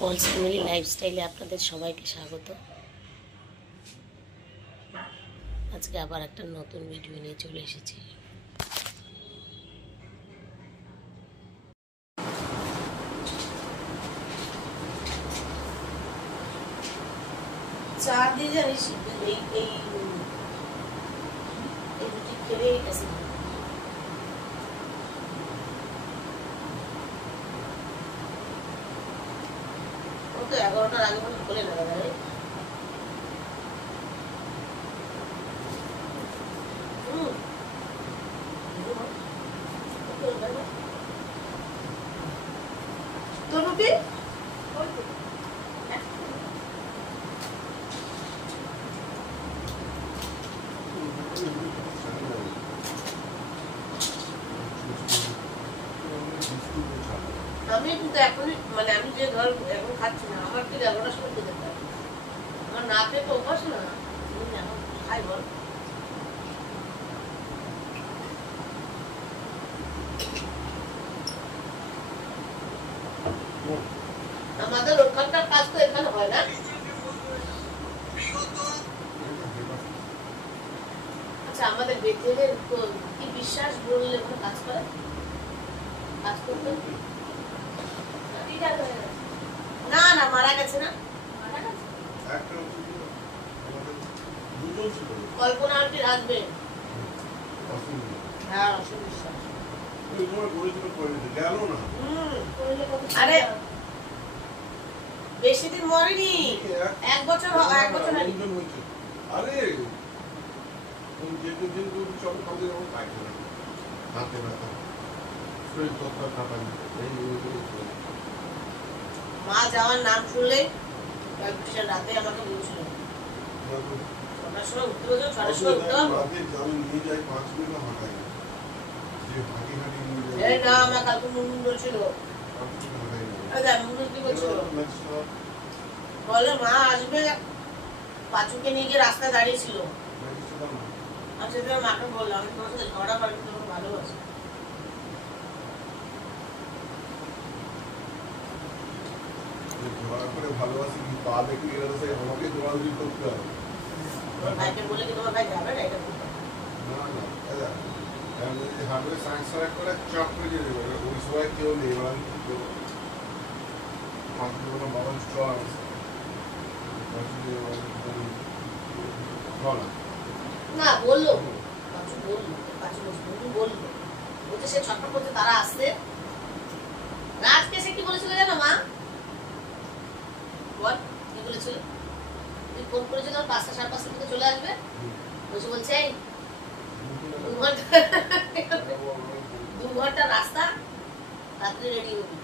Paul's family লাইফস্টাইলে আপনাদের সবাইকে স্বাগত। আজকে আবার একটা নতুন ভিডিও নিয়ে চলে এসেছি। চা দিয়ে জানিস এই রুটি খেলে গেছে। ও তো 11টার আগে মনে খোলে না দাদা রে। তো রুটি আমি কিন্তু এখনই মানে আমি যে ধর এখন খাচ্ছি না, আমার ঠিক 11টার সময় খেতে পারি। আমার না খেয়ে তো অভ্যাস না, এখন খাই বল। আমাদের ওখানকার কাজ তো এখানে হয় না। আচ্ছা, আমাদের বেতেলের কি বিশ্বাস বললে ওখানে কাজ করে, কাজ করতে না না মারা গেছে না, কল্পনা আন্টির হাজবেন্ড। হ্যাঁ, অসুবিধা আরে বেশি দিন মরেনি, 1 বছর আরে মা যাওয়ার নাম শুনলে রাতে আমাকে বলছিল ছটার সময় উঠতে বলছো, 6টার সময় উঠতে হবে না। আমার কালকে মুন্ডু বলছিল, মুন্ডু কি বলছিল বলে মা আসবে, পাঁচুকে নিয়ে গিয়ে রাস্তায় দাঁড়িয়েছিল। আচ্ছা, মাকে বললাম আমি তোমার সাথে ঝগড়া পারবি, তোমাকে ভালোবাসি। ভালোবাসি পা দেখে গেলে আমাকে দৌড়াদৌড়ি করতে হবে। ভাইকে বলে কি তোমার ভাই যাবে না? এটা না না হাঁটবে সাঁক করে চাপ করে দিয়ে দেবে, ওই সময় কেউ নেই। এবার আমি কি করবো, বাবা স্ট্রং না বললো, বললো বলছে সে ছটফট করতে তারা আসছে। রাজকে সে কি বলেছিল জানো মা? বল কি বলেছিল? তুই ফোন করেছিল 5টা 5:30 দিকে চলে আসবে, বলছে 2 ঘন্টা রাস্তা, রাত্রে রেডি হবি।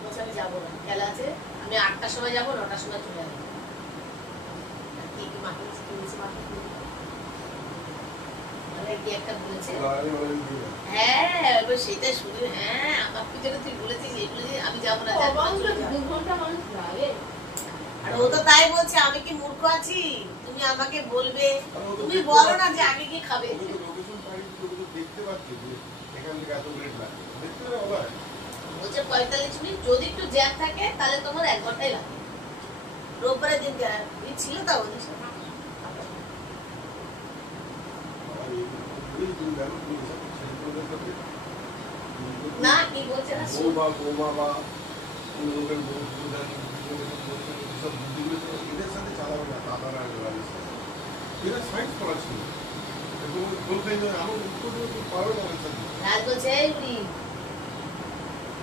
বলছে আমি যাবো না, খেলা আছে, আমি 8টার সময় যাবো, 9টার সময় চলে আসবো। কি একটা বলেছে, হ্যাঁ সেটা শুনে, হ্যাঁ আমাকে যেটা তুই বলেছিস এগুলো যে আমি যাবো না, 2 ঘন্টা মানুষ লাগে। আর ও তো তাই বলছে, আমি কি মূর্খ আছি? তুমি আমাকে বলবে, তুমি বলো না যে আগে কি খাবে। বলছে 45 মিনিট, যদি একটু জ্যাম থাকে তাহলে তোমার 1 ঘন্টাই লাগে। রোববারের দিন ছিল তা ওদিন না কি বলছে না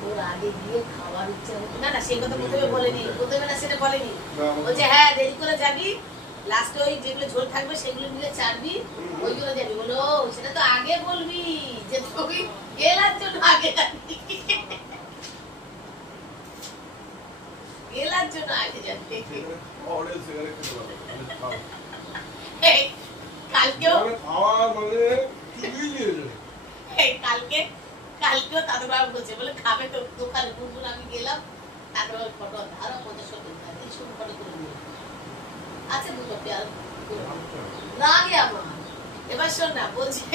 ওর আগে গিয়ে খাওয়ার ইচ্ছা হতো না। সে কথা প্রথমে বলেনি, প্রথমে না সেটা বলেনি, বলছে হ্যাঁ দেরি করে যাবি, লাস্টে ওই যেগুলো ঝোল থাকবে সেগুলো মিলে চাটবি, ওইগুলো যাবি। বলো সেটা তো আগে বলবি যে তুই গেলার জন্য আগে যাবি, গেলার জন্য আগে যাবি। কালকেও কালকেও তাদের বাবা বলছে, বলে খাবে তো দোকানে বুঝবুন। আমি গেলাম, তাদের ফটো আরো 50 ফটো করে দিয়ে আচ্ছা 2 পেয়ার লাগে আমার। এবার শোন না, বলছে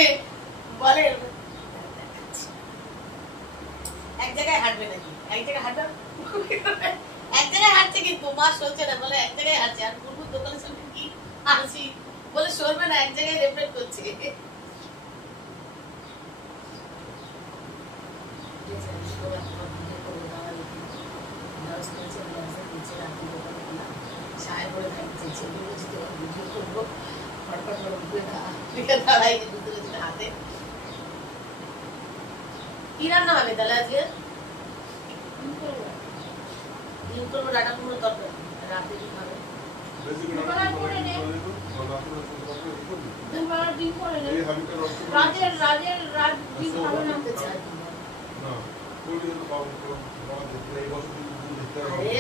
বলে এক জায়গায় হাঁটবে নাকি, এক জায়গায় হাঁটবে মাস চলছে না বলে এক জায়গায় আছে আর বুলবুল দোকানের সামনে কি আসি বলে সরবে না এক জায়গায় রেফার করছে কি রান্না হবে তাহলে আজকে ডিম করবো ডাটা কুমড়ো তরকারি রাতে কি খাবে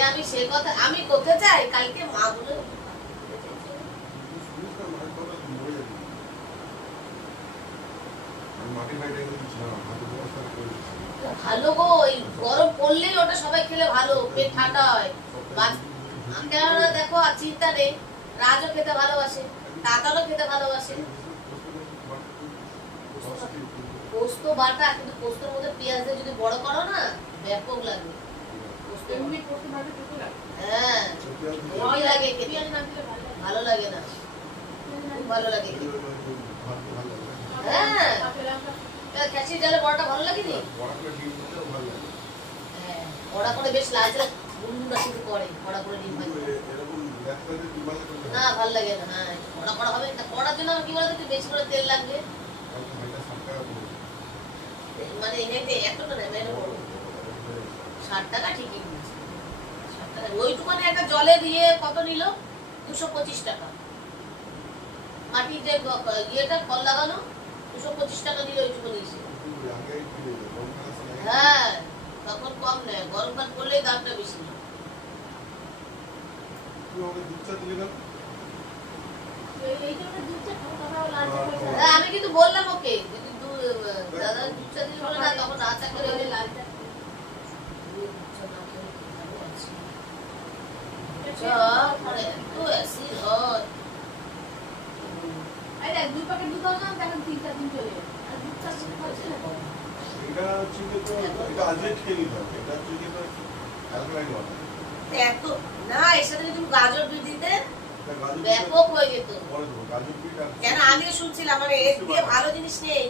আমি সে কথা আমি করতে চাই কালকে মা বলে ভালো গো ওই গরম পড়লেই ওটা সবাই খেলে ভালো পেট ঠান্ডা হয় কেননা দেখো আর চিন্তা নেই রাজও খেতে ভালোবাসে কাকারও খেতে ভালোবাসে পোস্ত বাটা কিন্তু পোস্তর মধ্যে পেঁয়াজ দিয়ে যদি বড় করো না ব্যাপক লাগে হ্যাঁ লাগে খেতে ভালো লাগে না ভালো লাগে হ্যাঁ খেঁচির ডালে বড়াটা ভালো লাগে নি হ্যাঁ বড়া করে বেশ লাল লাল গুন্ডা শুরু করে বড়া করে ডিম ভাজি না ভালো লাগে না হ্যাঁ বড়া করা হবে না বড়ার জন্য কি বলতো একটু বেশি করে তেল লাগবে মানে এটাতে এত না মেরে বড় 60 টাকা ঠিকই বলছে 60 টাকা ওইটুকুনে একটা জলে দিয়ে কত নিল 225 টাকা মাটির যে ইয়েটা ফল লাগানো 225 টাকা দিলে ওইটুকু নিয়েছে হ্যাঁ তখন কম নেয় গরমকাল করলেই দামটা বেশি আমি কিন্তু বললাম ওকে দাদা দুধ চা দিলে বলে না তখন না চা করে লাল চা দুই প্যাকেট দুধ আনলাম তখন 3-4 দিন চলে যাবে আর দুধ চা খাচ্ছে না এটা হচ্ছে তো এটা আজকে খেয়ে নিতে হবে এটা হচ্ছে তো অ্যালকালাইন ওয়াটার এত না এর সাথে যদি গাজর বিট দিতে ব্যাপক হয়ে যেত গাজর বিট কেন আমিও শুনছিলাম মানে এর দিয়ে ভালো জিনিস নেই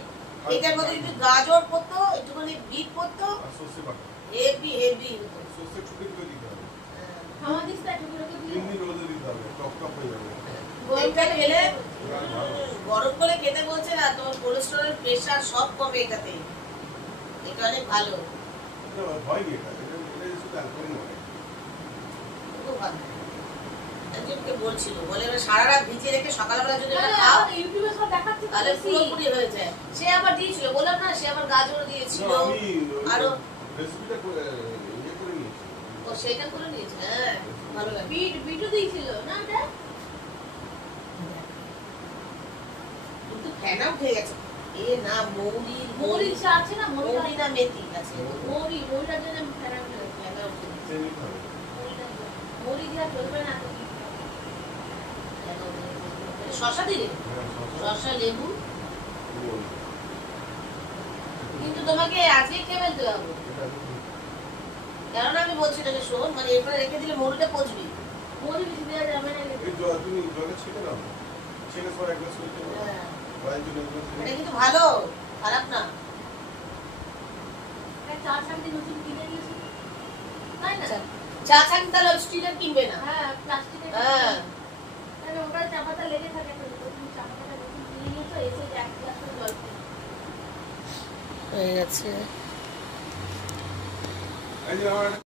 এটার মধ্যে একটু গাজর পড়তো একটুখানি বিট পড়তো আর সরষে বাটা হেভি হেভি হতো সরষে ছুটি করে দিতে হবে খাওয়া দিস না একটু করে দিয়ে 3 দিন রোদে দিতে হবে টক টক হয়ে যাবে গরমটা খেলে গরম করে খেতে বলছে না তোর কোলেস্টেরল প্রেসার সব কমে এটাতে এটা অনেক ভালো হয় কি এটা শুধু অ্যালকোহল নয় খুব ভালো একজনকে বলছিল বলে সারা রাত ভিজিয়ে রেখে সকালবেলা যদি এটা খাও ইউটিউবে সব দেখাচ্ছে তাহলে পুরোপুরি হয়ে যায় সে আবার দিয়েছিল বললাম না সে আবার গাজর দিয়েছিল আর রেসিপিটা ইয়ে করে নিয়েছি ও সেটা করে নিয়েছে হ্যাঁ ভালো লাগে বিটও দিয়েছিল না এটা কিন্তু ফেনা উঠে গেছে এ না মৌরি আছে না মৌরি না মেথি আছে মৌরিটার জন্য ফেনা উঠে গেছে মৌরি দিয়া চলবে না শসা দিলে শসা লেবু কিন্তু তোমাকে আজকে খেয়ে ফেলতে হবে কেননা আমি বলছি এটাকে শোন মানে এরপরে রেখে দিলে মৌরিটা পচবি মৌরি বেশি দেওয়া যাবে না তুমি জলে ছেঁকে দাও ছেঁকে পর এক গ্লাস করে এটা কিন্তু ভালো খারাপ না চা ছাঁকনি নতুন কিনে নিয়েছি তাই না চা ছাঁকনি তাহলে স্টিলের কিনবে না হ্যাঁ প্লাস্টিকের হ্যাঁ তাহলে ওটা চাপাতা লেগে থাকে তো তুমি চাপাতা নতুন কিনে নিয়েছো এসে এক গ্লাস করে জল হয়ে গেছে এই যে